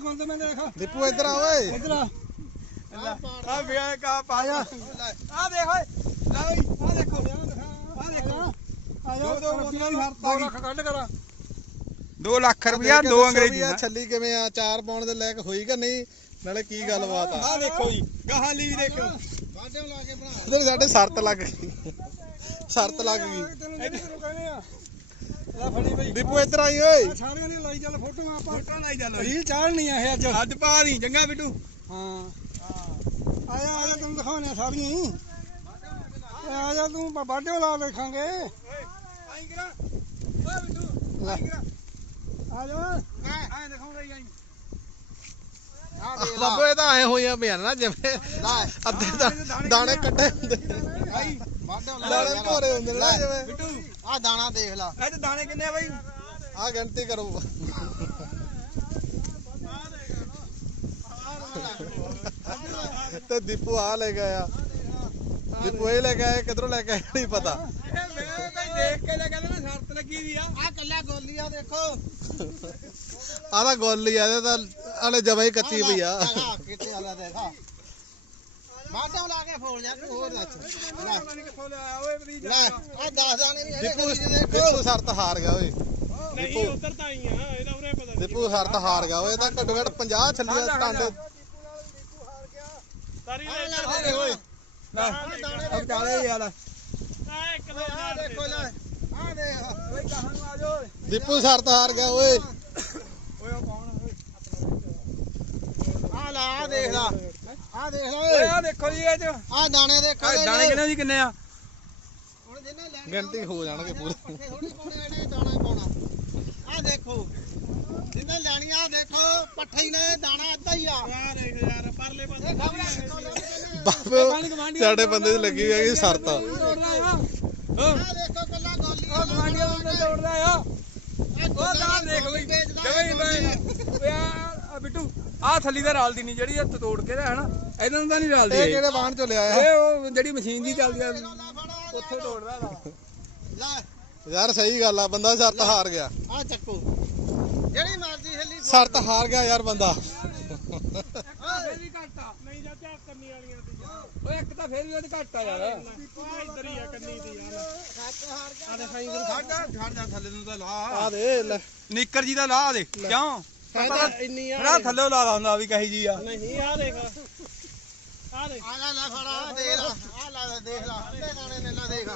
ਬੰਦ ਮੈਂ ਦੇਖ ਦੀਪੂ ਇੱਧਰ ਆ ਓਏ। ਇਧਰ ਆ ਆ ਵਿਆਹ ਕਾ ਪਾਇਆ ਆ ਦੇਖ ਓਏ। ਲੈ ਓਏ। ਆ ਦੇਖੋ। ਆ ਦੇਖੋ। ਆ ਜਾ ਦੋ- ਦੋ ਰੁਪਈਆ ਦੀ ਦੋ ਗਈ ਲੱਖ ਕੱਢ ਕਰਾ। 2 ਲੱਖ ਰੁਪਇਆ ਦੋ ਅੰਗਰੇਜ਼ੀ ਆ ਛੱਲੀ ਕਿਵੇਂ ਆ ਚਾਰ ਪਾਉਣ ਦੇ ਲਾਇਕ ਹੋਈ ਕਿ ਨਹੀਂ? ਨਾਲੇ ਕੀ ਗੱਲਬਾਤ ਆ। ਆ ਦੇਖੋ ਜੀ। ਗਾਹਾਂ ਲਈ ਦੇਖੋ ਉਧਰ ਸਾਡੇ ਸ਼ਰਤ ਲੱਗ ਗਈ। ਸ਼ਰਤ ਲੱਗ ਗਈ। ਤੈਨੂੰ ਜਿਹੜੀ ਤੈਨੂੰ ਕਹਿੰਦੇ ਆ। ਲੈ ਫੜੀ ਬਈ। ਦੀਪੂ ਇੱਧਰ ਆਈ ਓਏ। ਆ ਸਾਰਿਆਂ ਲਾਈ ਚੱਲ ਫੋਟੋਆਂ ਆਪਾਂ। ਫੋਟੋ ਲਾਈ ਚੱਲ ਰੀਲ ਚਾੜਨੀ ਆ ਇਹ ਅੱਜ। ਅੱਜ ਪਾ ਦੀ ਚੰਗਾ ਬਿੱਟੂ। ਹਾਂ। ਆ ਜਾ ਆ ਜਾ ਤੈਨੂੰ ਦਿਖਾਉਣੇ ਆ ਸਾਰੀਆਂ ਹੀ। ਆ ਜਾ ਤੂੰ ਬਾਡੇ ਲਾ ਦੇਖਾਂਗੇ ਆਈ ਕਰਾ। ਓਏ ਬਿੱਟੂ ਆ ਜਾ। ਆਏ ਦਿਖਾਉਂਦਾ ਹੀ ਆਈ। ਬਾਬੇ ਇਹ ਤਾਂ ਐ ਹੋਈਆਂ ਪਿਆ ਨਾ ਜਿਵੇਂ ਅੱਧੇ ਦਾ ਦਾਣੇ ਕੱਢੇ ਹੁੰਦੇ ਆਈ ਦਾਣੇ ਭੋਰੇ ਹੁੰਦੇ ਨੇ ਨਾ ਜਿਵੇਂ। ਬਿੱਟੂ ਆ ਦਾਣਾ ਦੇਖ ਲਾ। ਇਹ ਤੇ ਦਾਣੇ ਕਿੰਨੇ ਆ ਬਾਈ? ਆ ਗਿਣਤੀ ਕਰੋ। ਤੇ ਦੀਪੂ ਆ ਲੈ ਗਿਆ ਦੀਪੂ ਇਹ ਲੈ ਆਇਆ ਕਿਧਰੋਂ ਲੈ ਕੇ ਆਇਆ ਨਹੀਂ ਪਤਾ। ਮੈਂ ਭਾਈ ਦੇਖ ਕੇ ਲੈ ਕਹਿੰਦਾ ਨਾ ਸ਼ਰਤ ਲੱਗੀ ਵੀ ਆ। ਆ ਕੱਲਾ ਗੋਲੀ ਆ ਦੇਖੋ ਆਹ ਤਾਂ ਗੋਲ ਆ ਇਹਦੇ ਤਾਂ ਹਲੇ ਜਵਾ ਹੀ ਕੱਚੀ ਪਈ ਆ। ਆਹ ਕਿੱਥੇ ਆਲਾ ਦੇਖਾ ਮਾਟਾ ਲਾ ਕੇ ਫੋਲ ਜਾ ਹੋਰ ਦੱਸ। ਲੈ। ਪਤਾ ਨਹੀਂ ਕਿੱਥੋਂ ਲਿਆਇਆ ਓਏ ਮਰੀਜ਼ ਲੈ ਆ 10 ਦਾਣੇ ਵੀ ਹੈਗੇ ਦੀਪੂ ਦੀਪੂ ਸ਼ਰਤ ਹਾਰ ਗਿਆ ਓਏ। ਨਹੀਂ ਉਧਰ ਤਾਂ ਆਈ ਆ ਇਹਦਾ ਉਰੇ ਪਤਾ ਦੀਪੂ ਸ਼ਰਤ ਹਾਰ ਗਿਆ ਓਏ ਇਹ ਤਾਂ ਘੱਟੋ ਘੱਟ 50 ਛੱਲੀਆਂ ਟਾਂਡੇ ਸਾਰੀ ਆ ਲੈ ਦੇ ਓਏ ਲੈ ਅਬ ਚਾਲੇ ਯਾਰ ਆ ਦੇਖੋ ਲੈ। ਆ ਦੇਖ। ਓਏ ਕਹਾਂ ਨੂੰ ਆ ਜਾਓ। ਦੀਪੂ ਸ਼ਰਤ ਹਾਰ ਗਿਆ ਓਏ ਉਹ ਕੌਣ ਆ ਓਏ ਆ ਲੈ ਆ ਦੇਖ ਲਾ। ਆ ਦੇਖ ਲਾ ਓਏ। ਓਏ ਆ ਦੇਖੋ ਜੀ ਇਹ ਚ ਆ ਦਾਣੇ ਦੇਖੋ ਆਹ ਦਾਣੇ ਕਿੰਨੇ ਜੀ ਕਿੰਨੇ ਆ? ਹੁਣ ਜਿੰਨੇ ਲੈਣੇ ਗਿਣਤੀ ਹੋ ਜਾਣਗੇ ਪੂਰੇ। ਪੱਠੇ ਥੋੜੀ ਪਾਉਣੇ ਇਹਨੇ ਦਾਣਾ ਪਾਉਣਾ। ਆ ਦੇਖੋ ਜਿੰਨੇ ਲੈਣੀ ਆ ਦੇਖੋ ਪੱਠੇ ਹੀ ਨੇ ਦਾਣਾ ਅੱਧਾ ਹੀ ਆ। ਯਾਰ ਦੇਖ ਯਾਰ ਪਰਲੇ ਪਾਸੇ? ਬਾਬੇ ਸਾਡੇ ਬੰਦੇ ਦੀ ਲੱਗੀ ਹੋਈ ਹੈਗੀ ਸ਼ਰਤ। ਆ ਦੇਖੋ ਕੱਲਾ ਗੋਲੀ ਉਹ ਗਵਾਂਡੀਆਂ ਨੂੰ। ਤੋੜਦਾ ਆ। ਉਹ ਤਾਂ ਦੇਖ ਬਈ ਜਵੇਂ ਆ ਥੱਲੀ ਦਾ ਰਲਦੀ ਨਹੀਂ ਜਿਹੜੀ ਇਹ ਤੋੜ ਕੇ ਦਾ ਹੈ ਨਾ ਇਹਨਾਂ ਨੂੰ ਤਾਂ ਨਹੀਂ ਰਲਦੀ ਇਹ ਇਹ। ਕਿਹੜੇ ਵਾਹਨ ਚੋਂ ਲਿਆ ਆ ਓਏ ਉਹ ਜਿਹੜੀ ਮਸ਼ੀਨ ਦੀ ਚੱਲਦੀ ਆ। ਉੱਥੇ ਤੋੜਦਾ ਦਾ ਲੈ। ਯਾਰ ਸਹੀ ਗੱਲ ਆ ਬੰਦਾ ਸ਼ਰਤ ਹਾਰ ਗਿਆ। ਆ ਚੱਕੋ। ਜਿਹੜੀ ਮਰਜ਼ੀ ਹਿੱਲੀ ਸ਼ਰਤ ਹਾਰ ਗਿਆ ਯਾਰ ਬੰਦਾ। ਫੇਰ ਵੀ ਘੱਟ ਆ। ਨਹੀਂ ਜਾਂ ਝਾਕ ਕੰਨੀ ਵਾਲੀਆਂ ਤੇ ਓਏ ਇੱਕ ਤਾਂ ਫੇਰ ਵੀ ਉਹਦੇ ਘੱਟ ਆ ਯਾਰ। ਇੱਧਰ ਹੀ ਆ ਕੰਨੀ ਦੀ ਯਾਰ। ਆ ਦੇਖ ਆਈ ਖੜ ਜਾ ਖੜ ਜਾ ਥੱਲੇ ਨੂੰ ਤਾਂ ਲਾ। ਆ ਦੇ ਲੈ। ਨਿੱਕਰ ਜੀ ਦਾ ਲਾ ਦੇ। ਕਿਉਂ? ਕਹਿੰਦਾ ਇੰਨੀ ਆ ਖੜਾ ਥੱਲੇ ਲਾ ਹੁੰਦਾ ਵੀ ਕਹੀ ਜੀ ਆ। ਨਹੀਂ ਆ ਦੇਖ। ਆ ਦੇਖ। ਆ ਲੈ ਲੈ ਫੜਾ ਦੇਖ ਲਾ। ਆ ਲੈ ਦੇਖ ਲਾ। ਅੱਧੇ ਦਾਣੇ ਨੇ ਲੈ ਦੇਖ।